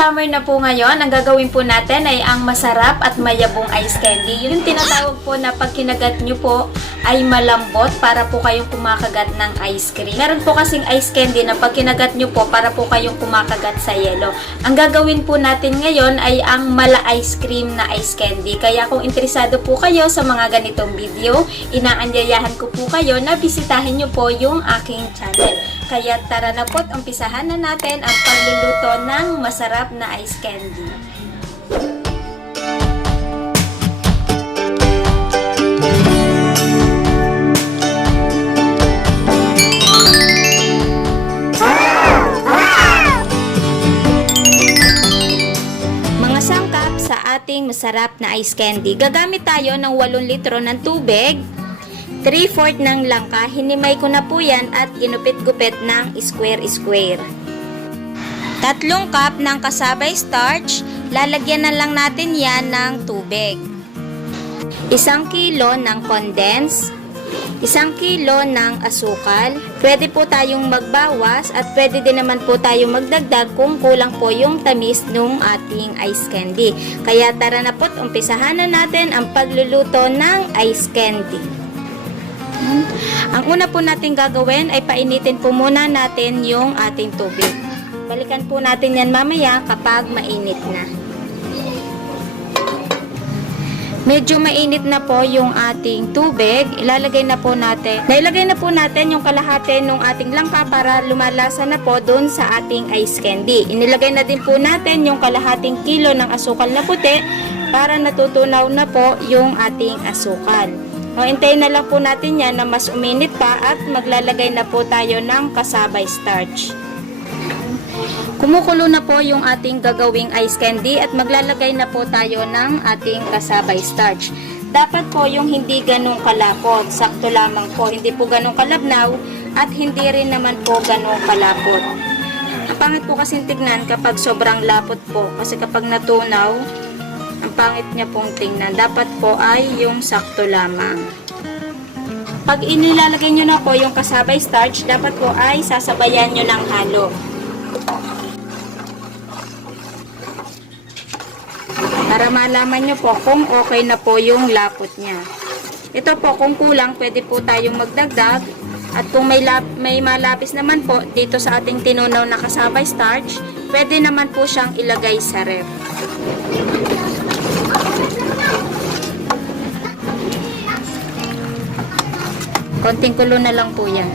summer na po ngayon, ang gagawin po natin ay ang masarap at mayabong ice candy. Yung tinatawag po na pag kinagat nyo po ay malambot para po kayong kumakagat ng ice cream. Meron po kasing ice candy na pag kinagat nyo po para po kayong kumakagat sa yelo. Ang gagawin po natin ngayon ay ang mala ice cream na ice candy. Kaya kung interesado po kayo sa mga ganitong video, inaanyayahan ko po kayo na bisitahin nyo po yung aking channel. Kaya tara na po't umpisahan na natin ang pagluluto ng masarap na ice candy. Mga sangkap sa ating masarap na ice candy. Gagamit tayo ng 8 litro ng tubig, 3/4 ng langka, hinimay ko na po yan at ginupit-gupit ng square-square. 3 cup ng kasabay starch, lalagyan na lang natin yan ng tubig. 1 kilo ng condense, 1 kilo ng asukal. Pwede po tayong magbawas at pwede din naman po tayong magdagdag kung kulang po yung tamis ng ating ice candy. Kaya tara na po't umpisahan na natin ang pagluluto ng ice candy. Ang una po natin gagawin ay painitin po muna natin yung ating tubig. Balikan po natin yan mamaya kapag mainit na. Medyo mainit na po yung ating tubig. Nailagay na po natin yung kalahati ng ating langka para lumalasa na po dun sa ating ice candy. Inilagay na din po natin yung kalahating kilo ng asukal na puti para natutunaw na po yung ating asukal. O, hintayin na lang po natin yan na mas uminit pa at maglalagay na po tayo ng kasabay starch. Kumukulo na po yung ating gagawing ice candy at maglalagay na po tayo ng ating kasabay starch. Dapat po yung hindi ganong kalapot, sakto lamang po, hindi po ganong kalabnaw at hindi rin naman po ganong kalapot. Ang pangit po kasi tignan kapag sobrang lapot po, kasi kapag natunaw, ang pangit niya pong tingnan. Dapat po ay yung sakto lamang. Pag inilalagay nyo na po yung kasabay starch, dapat po ay sasabayan nyo ng halo. Para malaman nyo po kung okay na po yung lapot niya. Ito po, kung kulang, pwede po tayong magdagdag. At kung may malapis naman po dito sa ating tinunaw na kasabay starch, pwede naman po siyang ilagay sa ref. Konting kulo na lang po yan.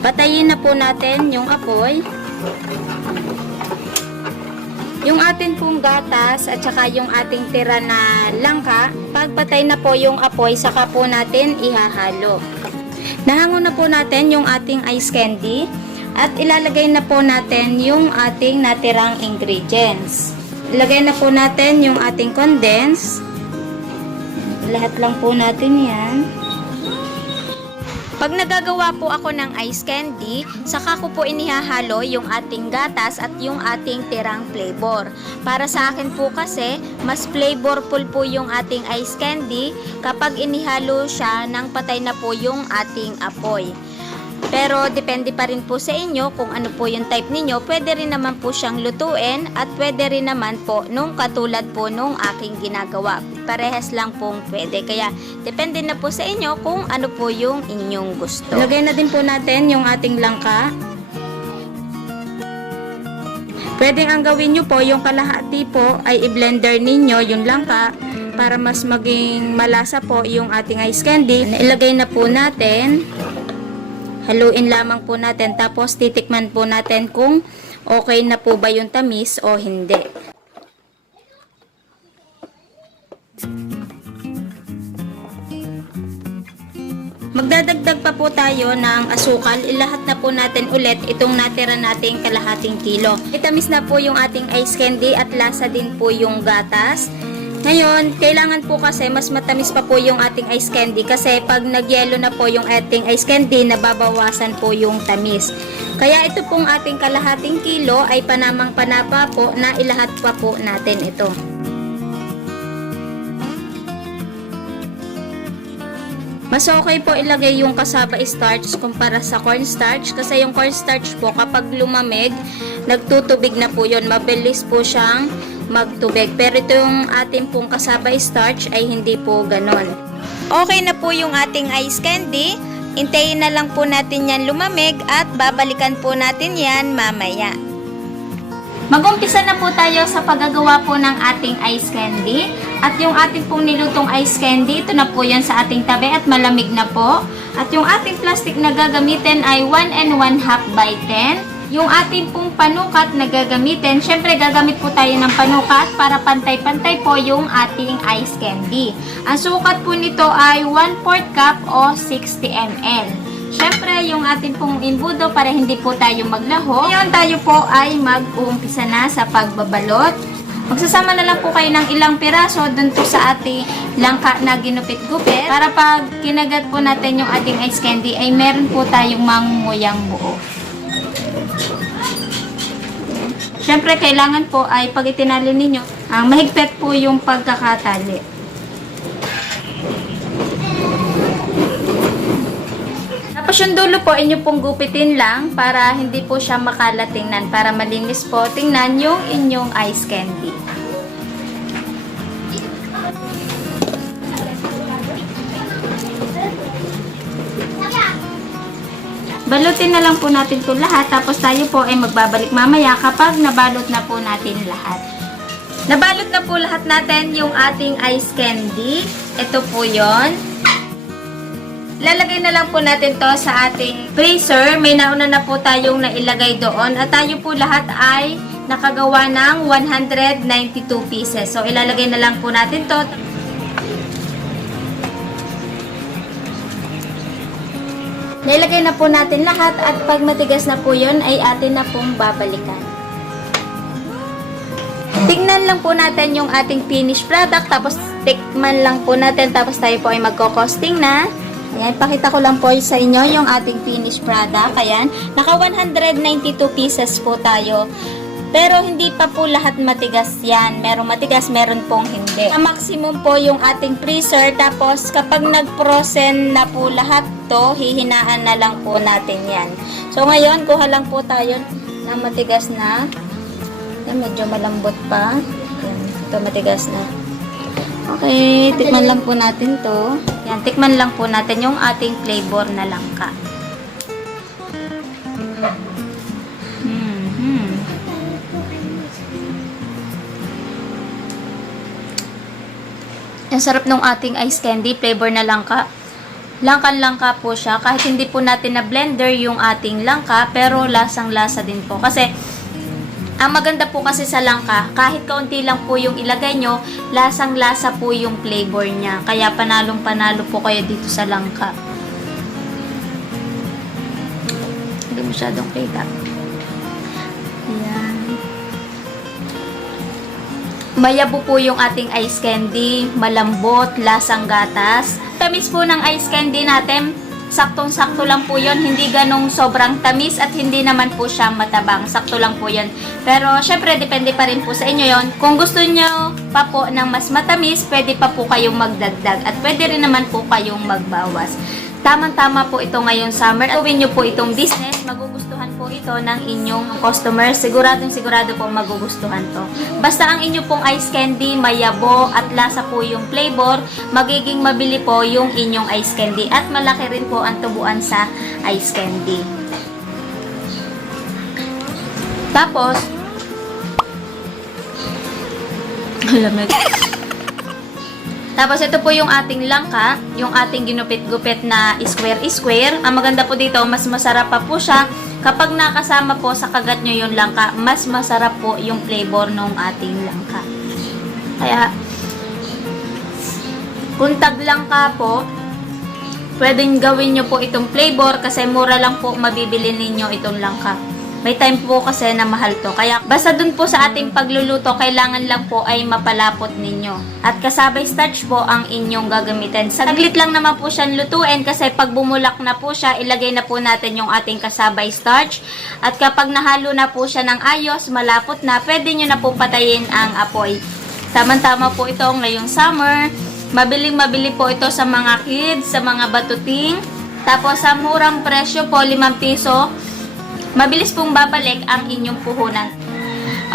Patayin na po natin yung apoy. Yung atin pong gatas at saka yung ating tira na langka, pagpatay na po yung apoy, saka po natin ihahalo. Nahango na po natin yung ating ice candy. At ilalagay na po natin yung ating natirang ingredients. Ilagay na po natin yung ating condense. Lahat lang po natin yan. Pag nagagawa po ako ng ice candy, saka ko po inihahalo yung ating gatas at yung ating tirang flavor. Para sa akin po kasi, mas flavorful po yung ating ice candy kapag inihalo siya nang patay na po yung ating apoy. Pero depende pa rin po sa inyo kung ano po yung type ninyo. Pwede rin naman po siyang lutuin at pwede rin naman po nung katulad po nung aking ginagawa. Parehas lang pong pwede. Kaya depende na po sa inyo kung ano po yung inyong gusto. Lagay na din po natin yung ating langka. Pwedeng ang gawin nyo po yung kalahati po ay i-blender ninyo yung langka para mas maging malasa po yung ating ice candy. Ilagay na po natin. Haluin lamang po natin, tapos titikman po natin kung okay na po ba yung tamis o hindi. Magdadagdag pa po tayo ng asukal. Ilahat na po natin ulit itong natira nating kalahating kilo. Itamis na po yung ating ice candy at lasa din po yung gatas. Ngayon, kailangan po kasi mas matamis pa po yung ating ice candy kasi pag nagyelo na po yung ating ice candy, nababawasan po yung tamis. Kaya ito pong ating kalahating kilo ay panamang panapa po na ilahat pa po natin ito. Mas okay po ilagay yung cassava starch kumpara sa cornstarch kasi yung cornstarch po kapag lumamig, nagtutubig na po yun. Mabilis po siyang magtubig. Pero ito yung ating pong cassava starch ay hindi po ganon. Okay na po yung ating ice candy. Hintayin na lang po natin yan lumamig at babalikan po natin yan mamaya. Mag-umpisa na po tayo sa paggagawa po ng ating ice candy. At yung ating pong nilutong ice candy, ito na po yan sa ating tabi at malamig na po. At yung ating plastic na gagamitin ay 1 1/2 by 10. Yung ating pong panukat na gagamitin, syempre gagamit po tayo ng panukat para pantay-pantay po yung ating ice candy. Ang sukat po nito ay 1/4 cup o 60 ml. Syempre, yung ating pong imbudo para hindi po tayo maglaho. Ngayon tayo po ay mag-uumpisa na sa pagbabalot. Magsasama na lang po kayo ng ilang piraso dun po sa ating langka na ginupit-gupit para pag kinagat po natin yung ating ice candy ay meron po tayong mangunguyang buo. Syempre, kailangan po ay pag itinali ninyo, mahigpit po yung pagkakatali. Tapos yung dulo po, inyo pong gupitin lang para hindi po siya makalat tingnan. Para malinis po tingnan yung inyong ice candy. Balutin na lang po natin ito lahat. Tapos tayo po ay magbabalik mamaya kapag nabalot na po natin lahat. Nabalot na po lahat natin yung ating ice candy. Ito po yon. Lalagay na lang po natin to sa ating freezer. May nauna na po tayong nailagay doon. At tayo po lahat ay nakagawa ng 192 pieces. So, ilalagay na lang po natin to. Nilagay na po natin lahat at pag matigas na po yun ay atin na pong babalikan. Tingnan lang po natin yung ating finished product tapos tikman lang po natin tapos tayo po ay magko-costing na. Ayan, pakita ko lang po sa inyo yung ating finished product. Ayan, naka 192 pieces po tayo. Pero hindi pa po lahat matigas yan. Merong matigas, meron pong hindi. Ang maximum po yung ating freezer. Tapos kapag nag-frozen na po lahat to, hihinaan na lang po natin yan. So ngayon, kuha lang po tayo ng matigas na. Yan, medyo malambot pa. Yan, ito matigas na. Okay, tikman lang po natin to. Yan, tikman lang po natin yung ating flavor na langka. Ang sarap ng ating ice candy, flavor na langka. Langkan-langka po siya. Kahit hindi po natin na blender yung ating langka, pero lasang-lasa din po. Kasi, ang maganda po kasi sa langka, kahit kaunti lang po yung ilagay nyo, lasang-lasa po yung flavor niya. Kaya panalong-panalo po kayo dito sa langka. Hindi masyadong kita. Ayan. Mayabo po yung ating ice candy, malambot, lasang gatas. Tamis po ng ice candy natin, saktong-sakto lang po yon, hindi ganong sobrang tamis at hindi naman po siya matabang. Sakto lang po yon. Pero syempre depende pa rin po sa inyo yon. Kung gusto nyo pa po ng mas matamis, pwede pa po kayong magdagdag at pwede rin naman po kayong magbawas. Tamang-tama po ito ngayong summer. Gawin nyo po itong business, magugustuhan po ito ng inyong customers. Sigurado po magugustuhan to. Basta ang inyo pong ice candy, mayabo at lasa po yung flavor, magiging mabili po yung inyong ice candy at malaki rin po ang tubuan sa ice candy. Tapos, lamig. Tapos, ito po yung ating langka, yung ating ginupit-gupit na square-square. Ang maganda po dito, mas masarap pa po siya. Kapag nakasama po sa kagat nyo yung langka, mas masarap po yung flavor ng ating langka. Kaya, kung tag-langka po, pwedeng gawin nyo po itong flavor kasi mura lang po mabibili ninyo itong langka. May time po kasi na mahal to. Kaya basta dun po sa ating pagluluto, kailangan lang po ay mapalapot ninyo. At kasabay starch po ang inyong gagamitin. Saglit lang naman po siyang lutuin kasi pag bumulak na po siya, ilagay na po natin yung ating kasabay starch. At kapag nahalo na po siya ng ayos, malapot na, pwede nyo na po patayin ang apoy. Tama-tama po ito ngayong summer. Mabiling-mabili po ito sa mga kids, sa mga batuting. Tapos sa murang presyo po, 5 piso. Mabilis pong babalik ang inyong puhunan.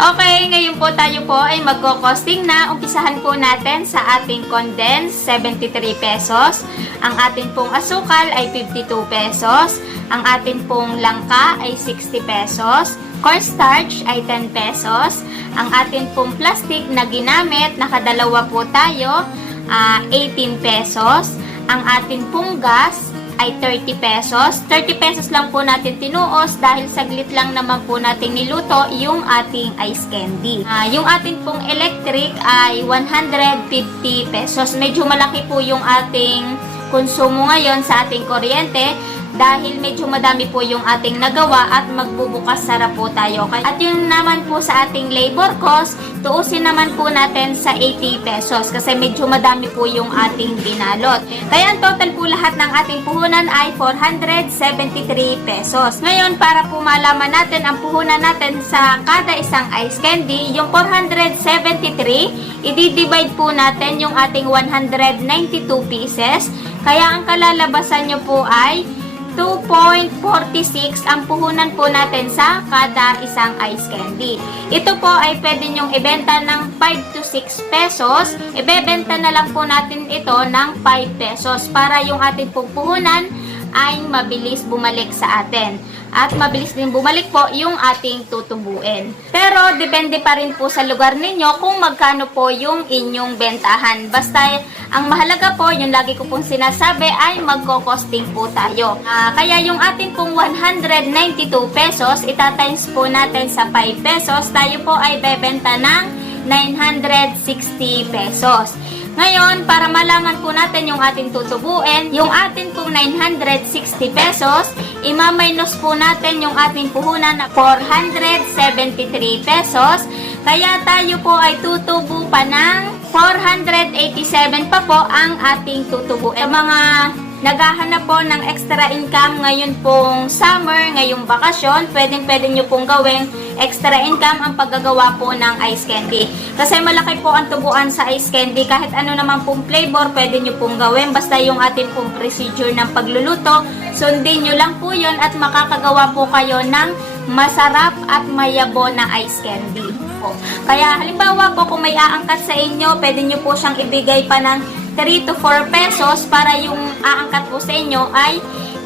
Okay, ngayon po tayo po ay magko-costing na. Umpisahan po natin sa ating condensed, 73 pesos. Ang ating pong asukal ay 52 pesos. Ang ating pong langka ay 60 pesos. Cornstarch ay 10 pesos. Ang ating pong plastic na ginamit, nakadalawa po tayo, 18 pesos. Ang ating pong gas ay 30 pesos. 30 pesos lang po natin tinuos dahil saglit lang naman po natin niluto yung ating ice candy. Yung ating pong electric ay 150 pesos. Medyo malaki po yung ating konsumo ngayon sa ating kuryente dahil medyo madami po yung ating nagawa at magbubukas sara po tayo. At yun naman po sa ating labor cost, tuusin naman po natin sa 80 pesos kasi medyo madami po yung ating binalot. Kaya ang total po lahat ng ating puhunan ay 473 pesos. Ngayon, para po malaman natin ang puhunan natin sa kada isang ice candy, yung 473, i-divide po natin yung ating 192 pieces. Kaya ang kalalabasan nyo po ay 2.46 ang puhunan po natin sa kada isang ice candy. Ito po ay pwede nyong ibenta ng 5 to 6 pesos. Ibebenta na lang po natin ito ng 5 pesos para yung ating puhunan ay mabilis bumalik sa atin. At mabilis din bumalik po yung ating tutubuin. Pero depende pa rin po sa lugar ninyo kung magkano po yung inyong bentahan. Basta ang mahalaga po, yung lagi ko pong sinasabi ay magko-costing po tayo. Kaya yung ating pong 192 pesos, itatimes po natin sa 5 pesos, tayo po ay bebenta ng 960 pesos. Ngayon, para malaman po natin yung ating tutubuin, yung ating pong 960 pesos, ima-minus po natin yung ating puhunan na 473 pesos. Kaya tayo po ay tutubo pa ng 487 pa po ang ating tutubuin. Mga naghahanap po ng extra income ngayon pong summer, ngayong bakasyon, pwede nyo pong gawing extra income ang paggagawa po ng ice candy. Kasi malaki po ang tubuan sa ice candy. Kahit ano naman pong flavor, pwede nyo pong gawin. Basta yung ating pong procedure ng pagluluto, sundin nyo lang po yun at makakagawa po kayo ng masarap at mayabo na ice candy. Kaya halimbawa po kung may aangkat sa inyo, pwede nyo po siyang ibigay pa ng 3 to 4 pesos para yung aangkat po sa inyo ay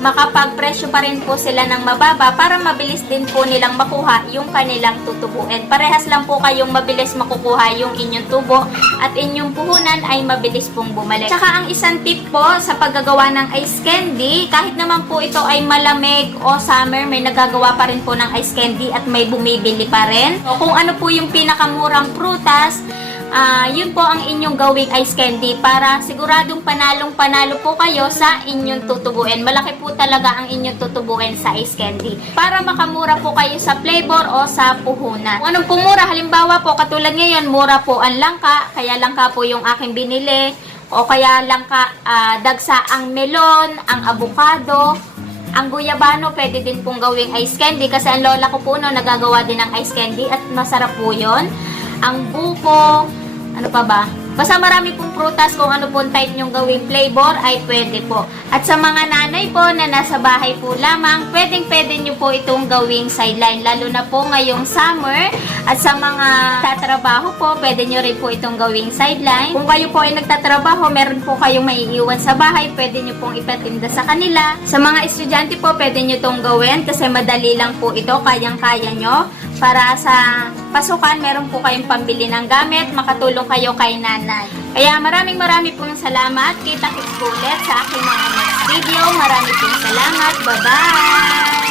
makapagpresyo pa rin po sila ng mababa para mabilis din po nilang makuha yung kanilang tutubuin. Parehas lang po kayong mabilis makukuha yung inyong tubo at inyong puhunan ay mabilis pong bumalik. Tsaka ang isang tip po sa paggagawa ng ice candy, kahit naman po ito ay malamig o summer, may nagagawa pa rin po ng ice candy at may bumibili pa rin. O kung ano po yung pinakamurang prutas, yun po ang inyong gawing ice candy para siguradong panalong-panalo po kayo sa inyong tutubuin. Malaki po talaga ang inyong tutubuin sa ice candy para makamura po kayo sa flavor o sa puhunan. Kung anong pumura, halimbawa po katulad ngayon, mura po ang langka, kaya langka po yung aking binili, o kaya langka, dagsa ang melon, ang avocado, ang guyabano, pwede din pong gawing ice candy kasi ang lola ko po no, nagagawa din ng ice candy at masarap po yun. Ang buko, ano pa ba? Basta marami pong prutas, kung ano pong type nyong gawing flavor ay pwede po. At sa mga nanay po na nasa bahay po lamang, pwede nyo po itong gawing sideline. Lalo na po ngayong summer. At sa mga tatrabaho po, pwede nyo rin po itong gawing sideline. Kung kayo po ay nagtatrabaho, meron po kayong maiiwan sa bahay, pwede nyo pong ipatinda sa kanila. Sa mga estudyante po, pwede nyo itong gawin kasi madali lang po ito, kayang-kaya nyo. Para sa pasukan, meron po kayong pambili ng gamit, makatulong kayo kay nanay. Kaya maraming pong salamat. Kita-kits po ulit sa aking mga next video. Maraming pong salamat. Bye-bye!